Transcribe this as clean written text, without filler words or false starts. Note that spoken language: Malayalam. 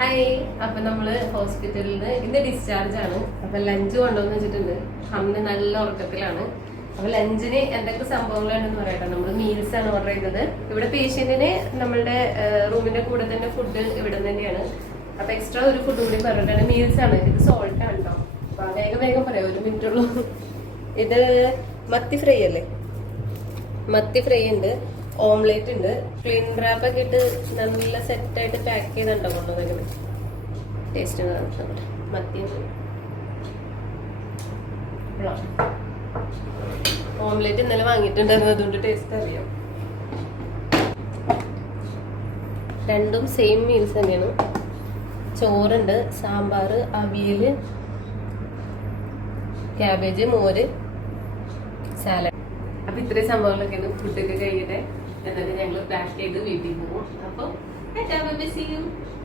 ഹായ്. അപ്പൊ നമ്മള് ഹോസ്പിറ്റലിൽ നിന്ന് ഇന്ന് ഡിസ്ചാർജ് ആണ്. അപ്പൊ ലഞ്ച് കൊണ്ടുവന്ന് വെച്ചിട്ടുണ്ട്. അന്ന് നല്ല ഉറക്കത്തിലാണ്. അപ്പൊ ലഞ്ചിന് എന്തൊക്കെ സംഭവങ്ങളാണെന്ന് പറയട്ടെ. നമ്മൾ മീൽസ് ആണ് ഓർഡർ ചെയ്തത്. ഇവിടെ പേഷ്യന്റിന് നമ്മളുടെ റൂമിന്റെ കൂടെ തന്നെ ഫുഡ് ഇവിടെ തന്നെയാണ്. അപ്പൊ എക്സ്ട്രാ ഒരു ഫുഡ് കൂടി പറഞ്ഞിട്ടാണ്. മീൽസ് ആണ്. ഇത് സോൾട്ട് ആണ് കേട്ടോ. അപ്പൊ വേഗം വേഗം പറയാം, 1 മിനിറ്റ് ഉള്ളൂ. ഇത് മത്തി ഫ്രൈ അല്ലേ? മത്തി ഫ്രൈ ഉണ്ട്, ഓംലേറ്റ് ഉണ്ട്, ക്ലീൻ റാപ്പ് ഒക്കെ ഇട്ട് നല്ല സെറ്റായിട്ട് പാക്ക് ചെയ്തുണ്ടോ കൊണ്ടുവന്നത്. ടേസ്റ്റ് മത്തി ഓംലേറ്റ് ഇന്നലെ വാങ്ങിയിട്ടുണ്ടായിരുന്നു, അതുകൊണ്ട് ടേസ്റ്റ് അറിയാം. രണ്ടും സെയിം മീൽസ് തന്നെയാണ്. ചോറുണ്ട്, സാമ്പാർ, അവിയല്, ക്യാബേജ്, മോര്, സാലഡ്. അപ്പൊ ഇത്രയും സംഭവങ്ങളൊക്കെയാണ്. ഫുഡൊക്കെ കഴിയട്ടെ, എന്നിട്ട് ഞങ്ങൾ പാക്ക് ചെയ്ത് വീട്ടിൽ പോകും. അപ്പൊ